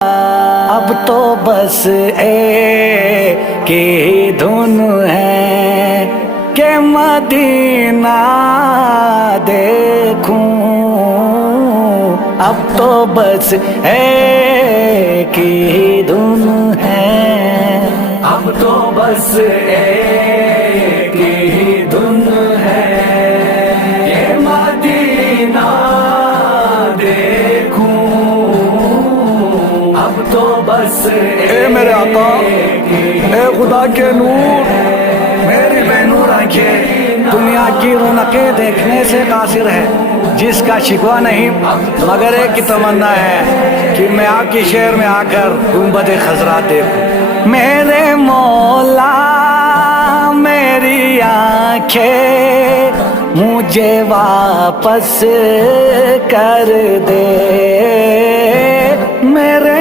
اب تو بس ایک ہی دھن ہے کہ مدینہ دیکھوں، اب تو بس ایک ہی دھن ہے، اب تو بس ایک ہی دھن ہے کہ مدینہ دیکھوں، اب تو بس اے میرے آقا، اے خدا کے نور، میری بے نور آنکھیں دنیا کی رونقیں دیکھنے سے قاصر ہے، جس کا شکوہ نہیں مگر ایک ہی تمنا ہے کہ میں آپ کی شہر میں آ کر گنبد خضرا دیکھوں۔ میرے مولا میری آنکھیں مجھے واپس کر دے، میرے